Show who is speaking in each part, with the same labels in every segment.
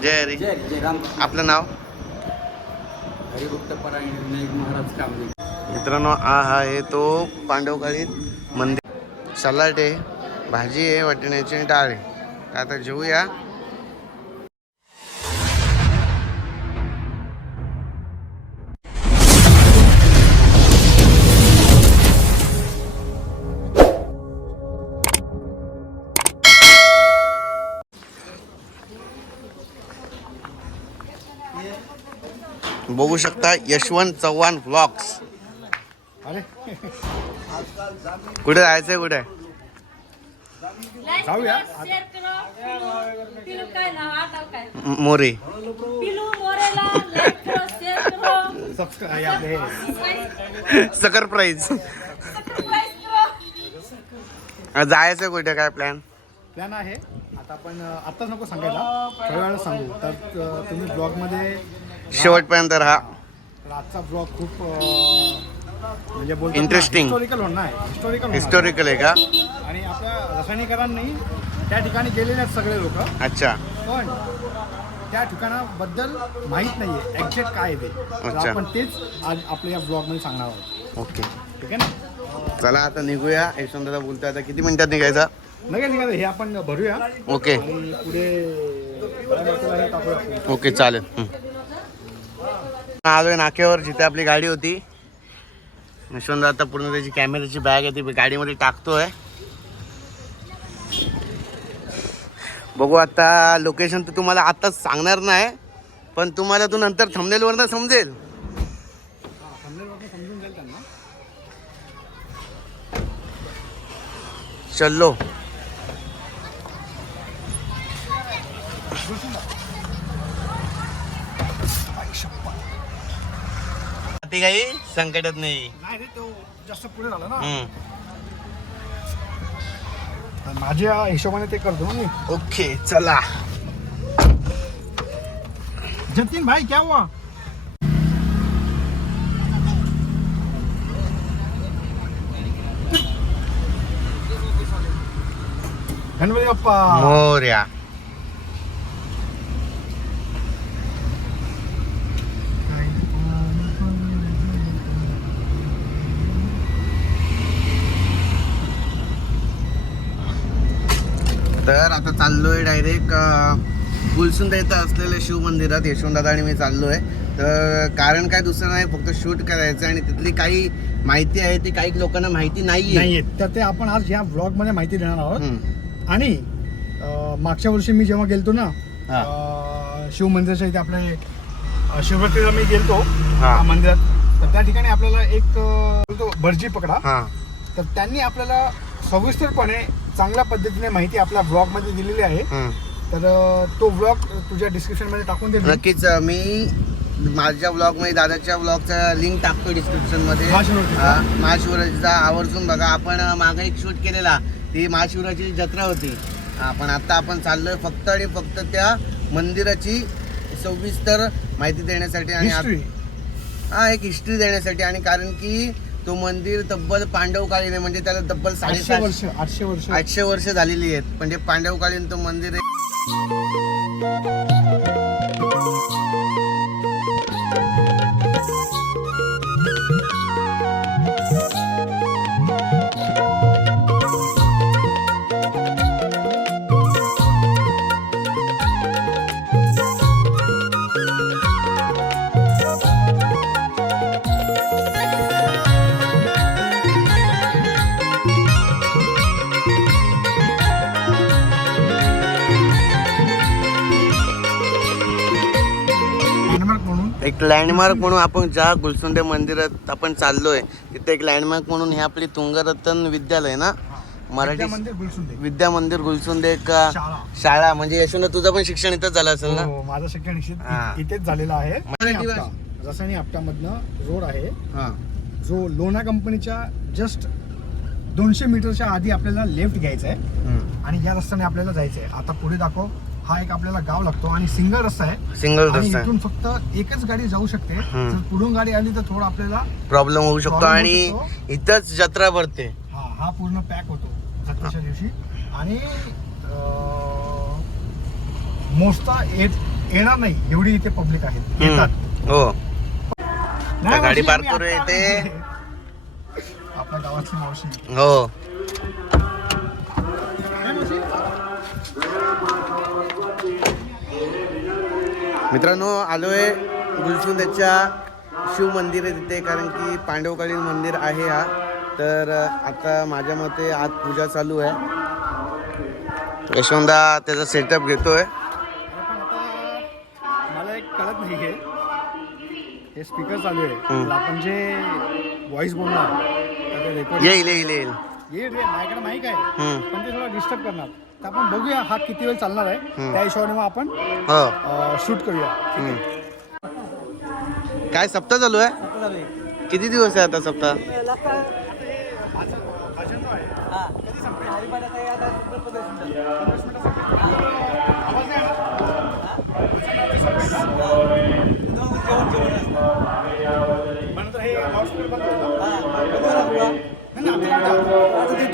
Speaker 1: जय हरी. आपलं नाव? मित्रांनो हा हा आहे तो पांडवकालीन मंदिर. सलाड आहे भाजी आहे वाटण्याची डाळ आहे. आता जेवूया बघू शकता यशवंत चव्हाण ब्लॉग्स
Speaker 2: अरे.
Speaker 1: कुठे जायचंय कुठे?
Speaker 2: जाऊया.
Speaker 3: शेअर करा. पिलू पिलू काय नाव? आठव काय?
Speaker 1: म- मोरे.
Speaker 3: पिलू मोरेला लाईक करा शेअर करा.
Speaker 2: सबस्क्राईब आपले
Speaker 1: सकर प्राईज जायचं कुठे? काय प्लॅन
Speaker 2: प्लॅन आहे. आता आपण आत्ताच नको सांगायला. थोड्या वेळा सांगू. तर तुम्ही ब्लॉगमध्ये
Speaker 1: शेवटपर्यंत राहा.
Speaker 2: आजचा ब्लॉग खूप म्हणजे
Speaker 1: Interesting.
Speaker 2: होणार आहे. हिस्टॉरिकल
Speaker 1: हिस्टॉरिकल आहे का?
Speaker 2: आणि आपल्या रसायनीकरांनी त्या ठिकाणी गेलेले आहेत सगळे लोक.
Speaker 1: अच्छा.
Speaker 2: पण त्या ठिकाणाबद्दल माहीत नाहीये. एक्झॅक्ट काय आहे ते. तर
Speaker 1: अच्छा.
Speaker 2: आपण तेच आज आपल्या या ब्लॉगमध्ये सांगणार आहोत.
Speaker 1: ओके.
Speaker 2: ठीक आहे ना?
Speaker 1: चला आता निघूया. यशवंतदा बोलतोय आता किती मिनिटात निघायचा?
Speaker 2: नका निघा हे आपण भरूया.
Speaker 1: ओके.
Speaker 2: आणि पुढे हे टाकूया.
Speaker 1: ओके चालेल. हं. आलोय नाक्यावर जिथे आपली गाडी होती. यशवंत आता पूर्ण त्याची कॅमेऱ्याची बॅग आहे ती गाडीमध्ये टाकतोय. बघू आता लोकेशन तर तुम्हाला आत्ताच सांगणार नाही पण तुम्हाला तू नंतर थंबनेलवरनं समजेल.
Speaker 2: थंबनेलवरनं समजून जाईल
Speaker 1: चल्लो ती काही संकटात नाही.
Speaker 2: नाही रे तो जास्त पुढे झाला ना. माझ्या हिशोबाने ते करतो ना मी.
Speaker 1: ओके चला.
Speaker 2: जतीन भाई क्या हुआ? गणपती बाप्पा.
Speaker 1: मोर्या. तर आता चाललोय डायरेक्ट गुलसुंदा इथं असलेल्या शिव मंदिरात. यशवंतदादा आणि मी चाललोय. तर कारण काय दुसरं नाही फक्त शूट करायचं आणि तिथली काही माहिती आहे ती काही लोकांना माहिती नाहीये.
Speaker 2: तर ते आपण आज या व्लॉगमध्ये माहिती देणार आहोत. आणि मागच्या वर्षी मी जेव्हा गेलतो ना
Speaker 1: हा.
Speaker 2: अं, शिव मंदिराच्या इथे आपले अं, शिवरात्रीला मी गेलतो मंदिरात. तर त्या ठिकाणी आपल्याला एक भटजी पकडा.
Speaker 1: हा.
Speaker 2: तर त्यांनी आपल्याला सविस्तरपणे चांगल्या पद्धतीने माहिती आपल्या ब्लॉगमध्ये दिलेली आहे. तर तो ब्लॉग तुझ्या डिस्क्रिप्शनमध्ये टाकून दे
Speaker 1: नक्कीच मी माझ्या ब्लॉगमध्ये दादाच्या ब्लॉगचा लिंक टाकतो डिस्क्रिप्शनमध्ये.
Speaker 2: महाशिवरात्रीचा?
Speaker 1: आवर्जून बघा. आपण मागे एक शूट केलेला. ती महाशिवरात्रीची जत्रा होती. हा, पण आता आपण चाललोय फक्त आणि फक्त त्या मंदिराची सविस्तर माहिती देण्यासाठी आणि हा एक हिस्ट्री देण्यासाठी. आणि कारण की तो मंदिर तब्बल पांडवकालीन आहे. म्हणजे त्याला तब्बल
Speaker 2: आठशे
Speaker 1: साडेसात
Speaker 2: वर्ष आठशे वर्ष.
Speaker 1: आठशे वर्ष झालेली आहेत. म्हणजे पांडवकालीन तो मंदिर आहे.
Speaker 2: लँडमार्क म्हणून
Speaker 1: आपण ज्या गुलसुंडे मंदिरात आपण चाललोय तिथे एक लँडमार्क म्हणून हे आपली तुंगरतन विद्यालय ना? मराठी
Speaker 2: विद्या मंदिर गुलसुंदे
Speaker 1: अ,
Speaker 2: शाळा.
Speaker 1: म्हणजे यशवंत तुझं पण शिक्षण इथंच झालं असेल ना?
Speaker 2: हो शिक्षण शिक्षण. इथेच झालेलं आहे. रसायनी आपट्यामधनं रोड आहे.
Speaker 1: हा.
Speaker 2: जो लोणा कंपनीच्या जस्ट दोनशे मीटरच्या आधी आपल्याला लेफ्ट घ्यायचा आहे. आणि या रस्त्याने आपल्याला जायचं आहे आता पुढे दाखव. हा एक आपल्याला गाव लागतो आणि सिंगल रस्ता आहे.
Speaker 1: सिंगल
Speaker 2: आणि
Speaker 1: रस्ता
Speaker 2: इथून फक्त एकच गाडी जाऊ शकते.
Speaker 1: हम्म.
Speaker 2: जर पुढून गाडी आली तर थोडं आपल्याला
Speaker 1: प्रॉब्लेम होऊ शकतो
Speaker 2: Problem
Speaker 1: आणि. इथंच जत्रा भरते.
Speaker 2: हा हा पूर्ण पॅक होतो जत्रेच्या दिवशी. आणि अं, मोजता येत येणार नाही. एवढी इथे पब्लिक आहे. येतात.
Speaker 1: हो.
Speaker 2: नाही,
Speaker 1: गाडी
Speaker 2: मावशी,
Speaker 1: पार्क
Speaker 2: आता-
Speaker 1: इथे.
Speaker 2: आपल्या गावातली मावशी.
Speaker 1: हो. मित्रांनो आलोय गुलसुंद्याच्या शिव मंदिर आहे तिथे कारण की पांडवकालीन मंदिर आहे हा. तर आता माझ्या मते आज पूजा चालू आहे. यशवंदा त्याचा सेटअप घेतोय.
Speaker 2: मला एक कळत नाही आहे हे स्पीकर चालू आहे. आपण जे व्हॉइस बोलणार
Speaker 1: येईल येईल येईल.
Speaker 2: ये रे माझ्याकडे माहीत आहे. पण ते थोडं डिस्टर्ब करणार. तर आपण बघूया हा किती वेळ चालणार आहे. त्या हिशोबाने मग आपण
Speaker 1: हो.
Speaker 2: शूट करूया.
Speaker 1: काय सप्ताह चालू आहे? किती दिवस आहे आता सप्ताह?
Speaker 2: हे.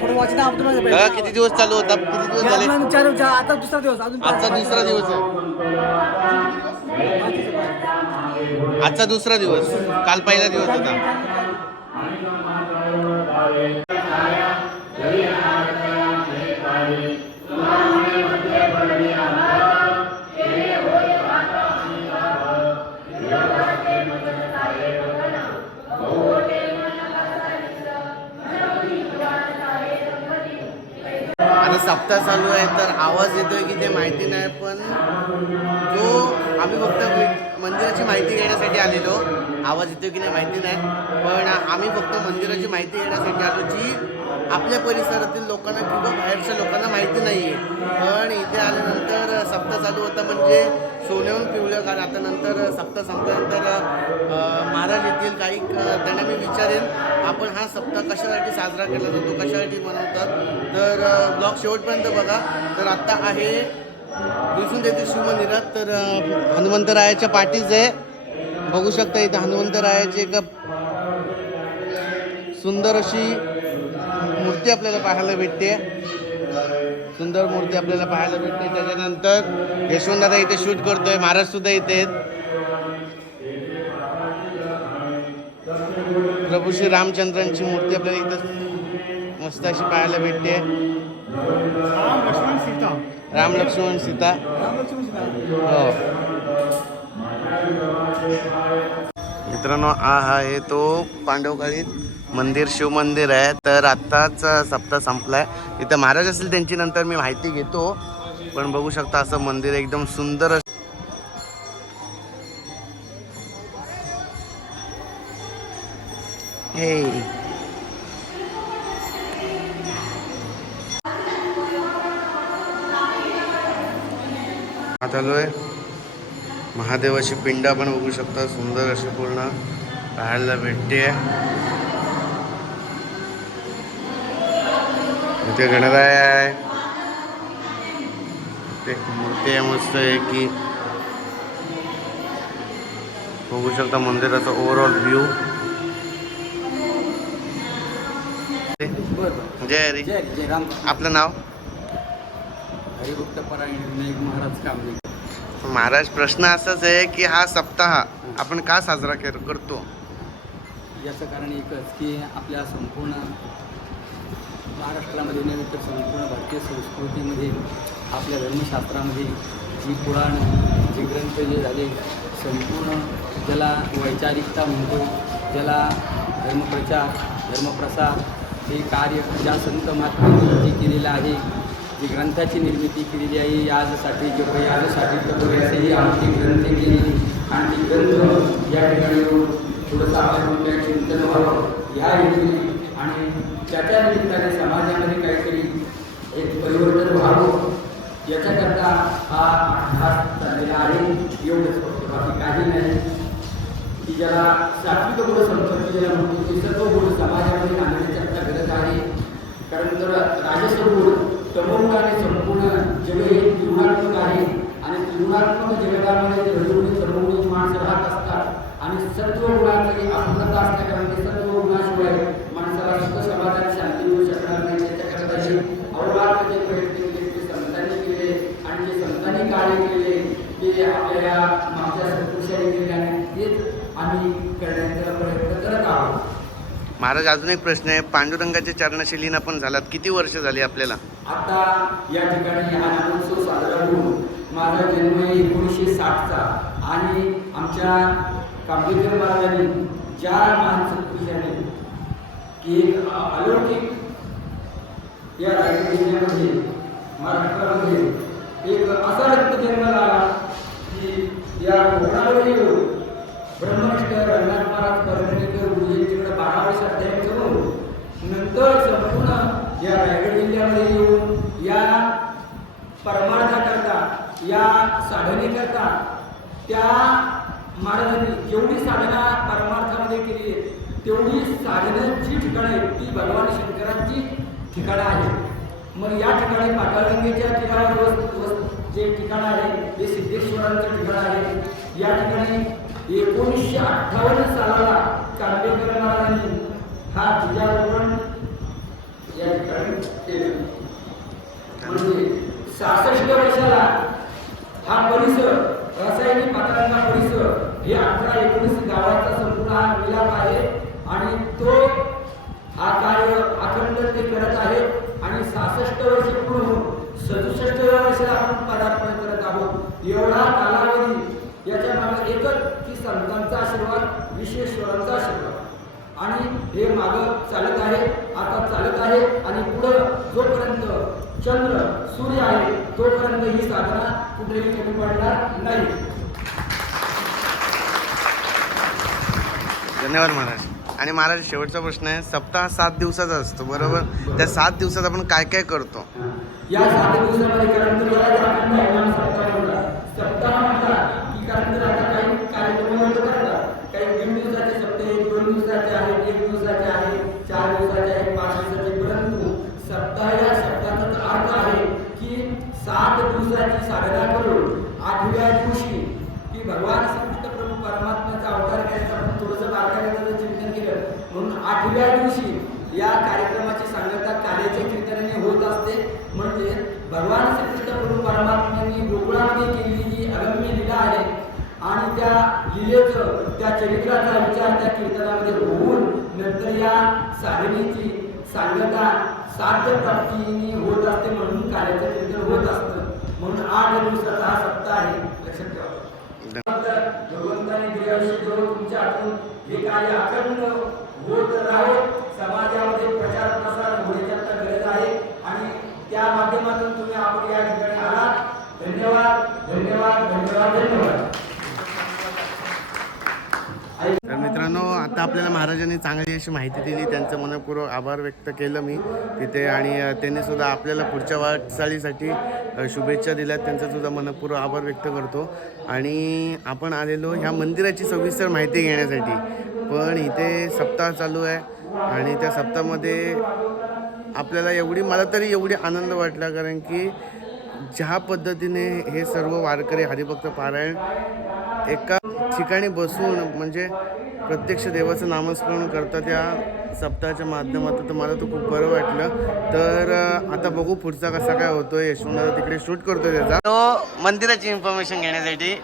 Speaker 2: नाही, आपल्याला आवडतं.
Speaker 1: हा, किती दिवस चालू होता किती दिवस झाले?
Speaker 4: आता दुसरा दिवस अजून
Speaker 1: आजचा दुसरा दिवस आहे. आजचा दुसरा दिवस. काल पहिला दिवस होता. सप्ताह चालू आहे तर आवाज येतोय की ते माहिती नाही पण जो आम्ही फक्त मंदिराची माहिती घेण्यासाठी आलेलो आवाज येतोय की नाही माहिती नाही पण आम्ही फक्त मंदिराची माहिती घेण्यासाठी आलो जी आपल्या परिसरातील लोकांना किंवा बाहेरच्या लोकांना माहिती नाही आहे पण इथे आल्यानंतर सप्ताह चालू होता म्हणजे सोन्याहून पिवलं कारण आता नंतर सप्ताह संपल्यानंतर महाराज येतील काही त्यांना मी विचारेन आपण हा सप्ताह कशासाठी साजरा केला जातो कशासाठी मनवतात तर ब्लॉग शेवटपर्यंत बघा. तर आत्ता आहे दिसून देते शिवमंदिरात तर हनुमंतरायाच्या पाठीच आहे. बघू शकता इथे हनुमंतरायाची एक सुंदर अशी मूर्ती आपल्याला पाहायला भेटते. सुंदर मूर्ती आपल्याला पाहायला भेटते. त्याच्यानंतर यशवंतदादा इथे शूट करतोय. महाराज सुद्धा इथे प्रभू श्री रामचंद्रांची मूर्ती आपल्याला इथं मस्त अशी पाहायला भेटते.
Speaker 2: राम लक्ष्मण सीता.
Speaker 1: हो. मित्रांनो हा आहे तो पांडवकाळीत मंदिर शिव मंदिर आहे. तर आत्ताच सप्ताह संपलाय. इथं महाराज असेल त्यांची नंतर मी माहिती घेतो. पण बघू शकता असं मंदिर एकदम सुंदर हे. चालू आहे महादेवाची पिंड पण बघू शकता. सुंदर अशी पूर्ण पाहायला भेटते. इथे गणराय आहे एक मूर्ती आहे मस्त आहे की बघू शकता मंदिराचा ओव्हरऑल व्ह्यू जय हरी। आपलं नाव?
Speaker 5: हरिभक्त परायण विनायक महाराज
Speaker 1: महाराज प्रश्न असाच आहे की हा सप्ताह आपण का साजरा कर- करतो?
Speaker 5: याचं कारण एकच की आपल्या संपूर्ण महाराष्ट्रामध्ये नव्हे तर संपूर्ण भारतीय संस्कृतीमध्ये आपल्या धर्मशास्त्रामध्ये जी पुराण जे ग्रंथ जे झाले संपूर्ण ज्याला वैचारिकता म्हणतो ज्याला धर्मप्रचार धर्मप्रसार हे कार्य ज्या संत महात्म्यांनी जे केलेलं आहे जी ग्रंथाची निर्मिती केलेली आहे याजसाठी जे याजसाठी तर असेही आमची ग्रंथ केली आणि ग्रंथ या ठिकाणी थोडंसं आपण चिंतन व्हावं या आणि त्याच्या निमित्ताने परिवर्तन व्हावं याच्याकरता हा अभ्यास चाललेला आहे. एवढंच फक्त. बाकी काही नाही. की ज्याला सात्विक गुण संपत्ती ज्याला म्हणतो ते सर्व गुण समाजामध्ये आणण्याची आता गरज आहे. कारण जर राजसगुण गुण तमोगुणाने संपूर्ण जग हे त्रिगुणात्मक आहे आणि त्रिगुणात्मक जगतामध्ये जे रजोगुणी माणसं राहत असतात आणि सत्व गुणाचं अपूर्णता असते कारण ते सत्व गुणाशिवाय माणसाला सुख समाजात शांती मिळू शकणार नाही त्याच्याकरता जे अवघात जे प्रयत्न केले ते संतांनी केले आणि जे संतांनी काळ कार्य केले ते आपल्याला मागच्या सत्पुरुषांनी तेच आम्ही करण्याचा प्रयत्न करत आहोत.
Speaker 1: महाराज अजून एक प्रश्न आहे. पांडुरंगाच्या चरणाशी लीन आपण झालात. किती वर्ष झाली आपल्याला?
Speaker 5: आता या ठिकाणी हा नामोत्सव साजरा होऊन माझा जन्म आहे एकोणीसशे साठचा. आणि आमच्या कांबेकर महाराजांनी ज्या मानसत्पुरुषाने की एक अलौकिक या जिल्ह्यामध्ये महाराष्ट्रामध्ये एक असा रक्त जन्माला आला की या कोकणामध्ये येऊन ब्रह्मनिष्ठ रंगनाथ महाराज परभणीकर गुरुजी तिकडे बारा वर्ष अध्ययन करून नंतर संपूर्ण या रायगड जिल्ह्यामध्ये येऊन या परमार्थाकरता या साधनेकरता त्या महाराजांनी जेवढी साधना परमार्थामध्ये केली आहे तेवढी साधनांची ठिकाणं आहेत ती भगवान शंकरांची ठिकाणं आहेत. मग या ठिकाणी पाताळगंगेच्या तीरावर वस- वस- जे ठिकाण आहे ते सिद्धेश्वरांचं ठिकाण आहे या ठिकाणी एकोणीसशे अठ्ठावन्न सालाला कांबेकर महाराजांनी हा ध्वजारोहण या ठिकाणी केलं. म्हणजे सहासष्ट वर्षाला हा परिसर रासायनिक पात्रांचा परिसर हे अठरा एकोणीस गावाचा संपूर्ण हा मिलाप आहे आणि तो हा कार्य अखंड ते करत आहे. आणि सहासष्ट वर्ष पूर्ण होऊन सदुसष्ट वर्षाला आपण पदार्पण करत आहोत. एवढा कालावधी याच्या मागे एकच की संतांचा आशीर्वाद विश्वेश्वरांचा आशीर्वाद. आणि हे मागं चालत आहे आता चालत आहे आणि पुढं जोपर्यंत चंद्र सूर्य आहे तोपर्यंत ही साधना कुठेही कमी पडणार नाही.
Speaker 1: धन्यवाद महाराज. आणि महाराज शेवटचा प्रश्न आहे सप्ताह सात दिवसाचा असतो बरोबर? त्या सात दिवसात आपण काय काय करतो?
Speaker 5: या सात दिवसामध्ये म्हणजे काही दिवसाचे आहेत एक दिवसाचे आहेत चार दिवसाचे आहेत पाच दिवसाचे परंतु सप्ताह या शब्दाचा अर्थ आहे की सात दिवसाची साधना करून आठव्या दिवशी की भगवान श्रीकृष्ण प्रभू परमात्म्याचा अवतार करायचा आपण थोडंसं बारकाईने त्याचं चिंतन केलं म्हणून आठव्या दिवशी या कार्यक्रमाची सांगता कार्याच्या कीर्तनाने होत असते. म्हणजे भगवान श्रीकृष्ण प्रभू परमात्म्यांनी गोकुळामध्ये केलेली जी अगम्य लीला आहे आणि त्या लीलेचं त्या चरित्राचा विचार त्या कीर्तनामध्ये होऊन नंतर या साधनेची सांगता साध्य प्राप्तीने होत असते म्हणून कार्याचं कीर्तन होत असतं. म्हणून आठ दिवसाचा हा सप्ताह आहे. लक्षात ठेवा. भगवंताने दिल्याविषयी जेव्हा तुमच्या हातून हे कार्य अखंड होत समाजामध्ये प्रचार प्रसार होण्याची आता गरज आहे. आणि त्या माध्यमातून तुम्ही आपण या ठिकाणी आलात. धन्यवाद धन्यवाद धन्यवाद धन्यवाद.
Speaker 1: तर मित्रांनो आता आपल्याला महाराजांनी चांगली अशी माहिती दिली. त्यांचं मनपूर्वक आभार व्यक्त केलं मी तिथे. आणि त्यांनी सुद्धा आपल्याला पुढच्या वाटचालीसाठी शुभेच्छा दिल्यात त्यांचा सुद्धा मनपूर्वक आभार व्यक्त करतो. आणि आपण आलेलो ह्या मंदिराची सविस्तर माहिती घेण्यासाठी. पण इथे सप्ताह चालू आहे आणि त्या सप्ताहामध्ये आपल्याला एवढी मला तरी एवढी आनंद वाटला कारण की ज्या पद्धतीने हे सर्व वारकरी हरिभक्त पारायण एका ठिकाणी बसून म्हणजे प्रत्यक्ष देवाचं नामस्मरण करतात त्या सप्ताहाच्या माध्यमातून तर मला तो खूप बरं वाटलं. तर आता बघू पुढचा कसा काय होतोय. यशवंत तिकडे शूट करतो त्याचा. तो मंदिराची इन्फॉर्मेशन घेण्यासाठी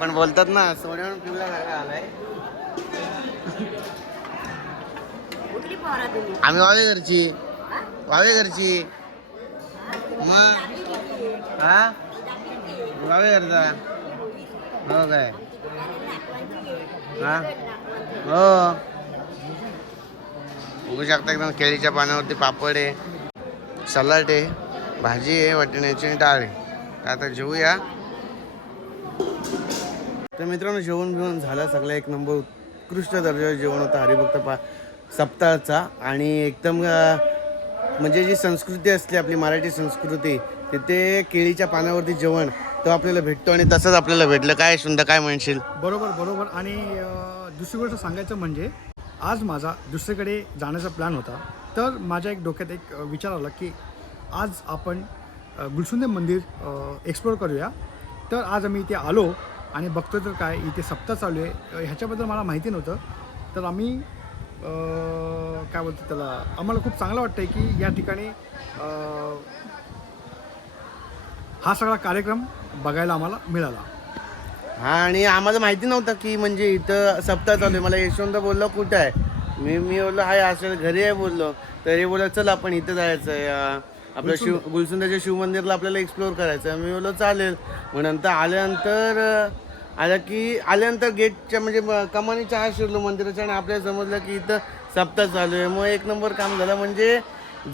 Speaker 1: पण बोलतात ना सोन्यावर पिवला आलाय. आम्ही वावे घरची. वावे घरची. मग? हा? वावे घरचा. हो काय? हा? हो. बघू शकता एकदम केळीच्या पानावरती पापड आहे. सलाड आहे. भाजी आहे. वाटण्याची आणि डाळ आहे. तर आता जेवूया तर मित्रांनो जेवण बिवण झालं. सगळं एक नंबर उत्कृष्ट दर्जाचं जेवण होतं हरिभक्त पा सप्ताहाचा. आणि एकदम म्हणजे जी संस्कृती असते आपली मराठी संस्कृती तिथे केळीच्या पानावरती जेवण तो आपल्याला भेटतो आणि तसंच आपल्याला भेटलं. काय सुंदर काय म्हणशील?
Speaker 2: बरोबर बरोबर. आणि दुसरी गोष्ट सांगायचं म्हणजे आज माझा दुसरीकडे जाण्याचा प्लॅन होता. तर माझ्या एक डोक्यात एक विचार आला की आज आपण गुलसुंदे मंदिर एक्सप्लोअर करूया. तर आज आम्ही इथे आलो. आणि बघतो तर काय इथे सप्ताह चालू आहे. ह्याच्याबद्दल मला माहिती नव्हतं. तर आम्ही काय बोलतो त्याला आम्हाला खूप चांगलं वाटतं आहे की या ठिकाणी हा सगळा कार्यक्रम बघायला आम्हाला मिळाला.
Speaker 1: हा आणि आम्हाला माहिती नव्हतं की म्हणजे इथं सप्ताह चालू आहे. मला यशवंत बोललो कुठं आहे? मी मी बोललो हाय असेल घरी आहे बोललो. तरी बोललो चल आपण इथं जायचं आहे. आपलं शिव गुलसुंदाच्या शिवमंदिरला आपल्याला एक्सप्लोअर करायचं आहे. मी बोललो चालेल. मग नंतर आल्यानंतर आला की आल्यानंतर गेटच्या म्हणजे म- कमानीच्या आत शिरलो मंदिराच्या आणि आपल्याला समजलं की इथं सप्ताह चालू आहे. मग एक नंबर काम झालं म्हणजे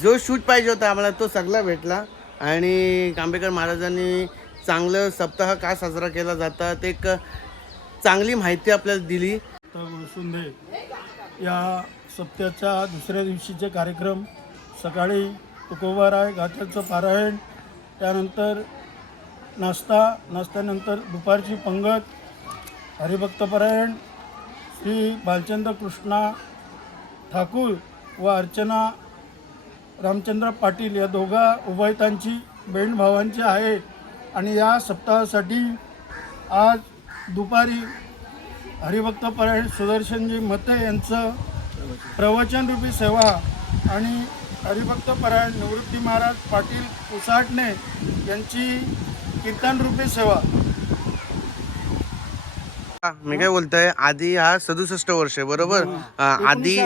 Speaker 1: जो शूट पाहिजे होता आम्हाला तो सगळा भेटला. आणि कांबेकर महाराजांनी चांगलं सप्ताह का साजरा केला जातात एक चांगली माहिती आपल्याला दिली.
Speaker 4: सुंदे या सप्त्याच्या दुसऱ्या दिवशीचे कार्यक्रम सकाळी तुकोबाराय गाथ्याचं पारायण त्यानंतर नाश्ता नाश्त्यानंतर दुपारची पंगत हरिभक्तपरायण श्री भालचंद्र कृष्णा ठाकूर व अर्चना रामचंद्र पाटील या दोघा उभयतांची बहीण भावांची आहे. आणि या सप्ताहासाठी आज दुपारी हरिभक्तपरायण सुदर्शनजी मते यांचं प्रवचनरूपी सेवा आणि हरिभक्त परायण निवृत्ती महाराज पाटील कुसाटणे यांची कीर्तनरूपी सेवा.
Speaker 1: मी काय बोलतोय आधी हा सदुसष्ट वर्ष आहे बरोबर? आधी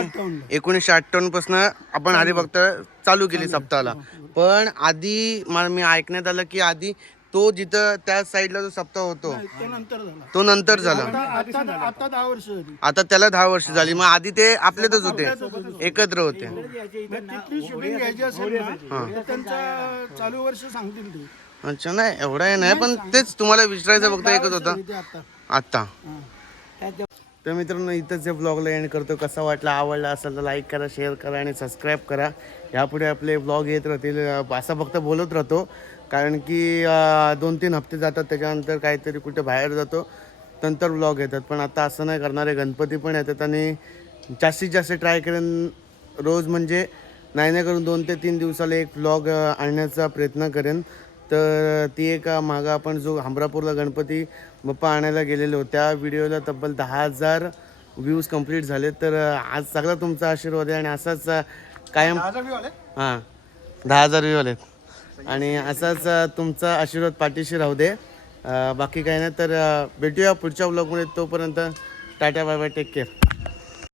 Speaker 1: एकोणीसशे अठ्ठावन्न. पासून आपण हरिभक्त चालू केली सप्ताहाला. पण आधी मला मी ऐकण्यात आलं की आधी तो जिथं त्या साईडला जो सप्ताह होतो
Speaker 4: तो नंतर झाला.
Speaker 1: तो नंतर झाला.
Speaker 4: आता आता आता दहा वर्ष झाली.
Speaker 1: आता त्याला दहा वर्ष झाली. मग आधी ते आपल्यातच होते. एकत्र होते.
Speaker 4: मग तिथली शूटिंग घ्यायची असेल ना तर त्यांचा चालू वर्ष सांगतील ते.
Speaker 1: अच्छा नाही एवढं आहे नाही पण तेच तुम्हाला विचारायचं फक्त एकच होतं.
Speaker 4: ते आता.
Speaker 1: आत्ता. तर मित्रांनो इथंच या ब्लॉगला एंड करतो. कसा वाटला आवडला असेल तर लाईक करा शेअर करा आणि सबस्क्राईब करा. यापुढे आपले ब्लॉग येत राहतील अं, असं फक्त बोलत राहतो. कारण की दोन तीन हप्ते जातात त्याच्यानंतर काहीतरी कुठे बाहेर जातो. नंतर ब्लॉग येतात. पण आता असं नाही करणार गणपती पण येतात आणि जास्तीत जास्त ट्राय करेन रोज म्हणजे नाही नाही करून दोन ते तीन दिवसाला एक ब्लॉग आणण्याचा प्रयत्न करेन. तर ती एक मागं आपण जो हमरापूरला गणपती बाप्पा आणायला गेलेलो त्या व्हिडिओला तब्बल दहा हजार व्ह्यूज कंप्लीट झाले तर आज सगळा तुमचा आशीर्वाद आहे आणि असाच कायम हां. दहा हजार व्ह्यू आलेत. आणि असाच तुमचा आशीर्वाद पाठीशी राहू दे. बाकी काही नाही तर भेटूया पुढच्या ब्लॉगमध्ये तोपर्यंत. Tata bye bye take care